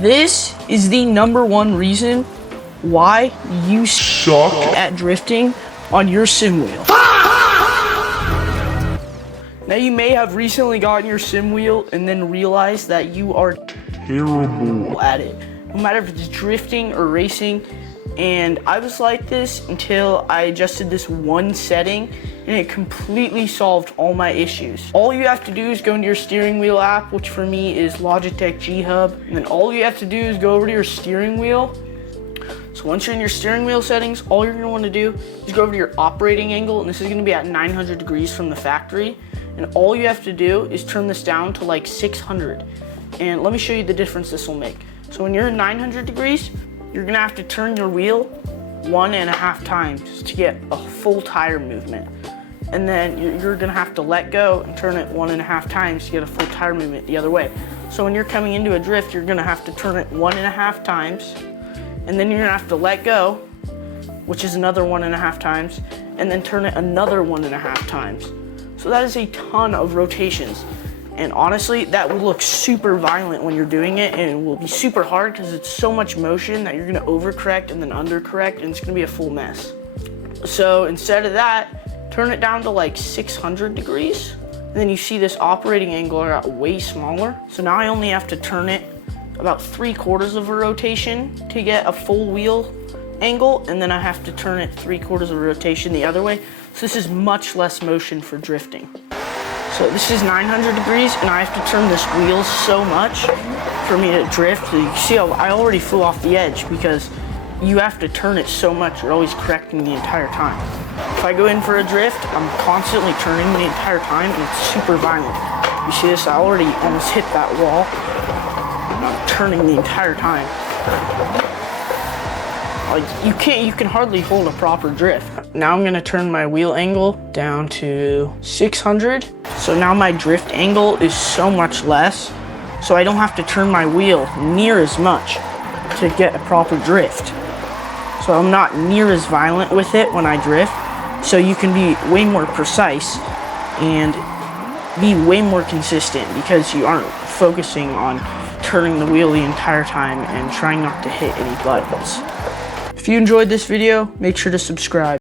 This is the #1 reason why you suck at drifting on your sim wheel. Now you may have recently gotten your sim wheel and then realized that you are terrible at it, no matter if it's drifting or racing. And I was like this until I adjusted this one setting, and it completely solved all my issues. All you have to do is go into your steering wheel app, which for me is Logitech G Hub, and then all you have to do is go over to your steering wheel. So once you're in your steering wheel settings, all you're gonna wanna do is go over to your operating angle, and this is gonna be at 900 degrees from the factory. And all you have to do is turn this down to like 600. And let me show you the difference this will make. So when you're at 900 degrees, you're gonna have to turn your wheel 1.5 times to get a full tire movement. And then you're gonna have to let go and turn it 1.5 times to get a full tire movement the other way. So when you're coming into a drift, you're gonna have to turn it 1.5 times, and then you're gonna have to let go, which is another 1.5 times, and then turn it another 1.5 times. So that is a ton of rotations. And honestly, that will look super violent when you're doing it, and it will be super hard because it's so much motion that you're gonna overcorrect and then undercorrect, and it's gonna be a full mess. So instead of that, turn it down to like 600 degrees. And then you see this operating angle got way smaller. So now I only have to turn it about 3/4 of a rotation to get a full wheel angle, and then I have to turn it 3/4 of a rotation the other way. So this is much less motion for drifting. So this is 900 degrees, and I have to turn this wheel so much for me to drift. So you can see how I already flew off the edge because you have to turn it so much. You're always correcting the entire time. If I go in for a drift, I'm constantly turning the entire time, and it's super violent. You see this? I already almost hit that wall, and I'm turning the entire time. Like you can hardly hold a proper drift. Now I'm gonna turn my wheel angle down to 600. So now my drift angle is so much less, so I don't have to turn my wheel near as much to get a proper drift. So I'm not near as violent with it when I drift, so you can be way more precise and be way more consistent because you aren't focusing on turning the wheel the entire time and trying not to hit any buttons. If you enjoyed this video, make sure to subscribe.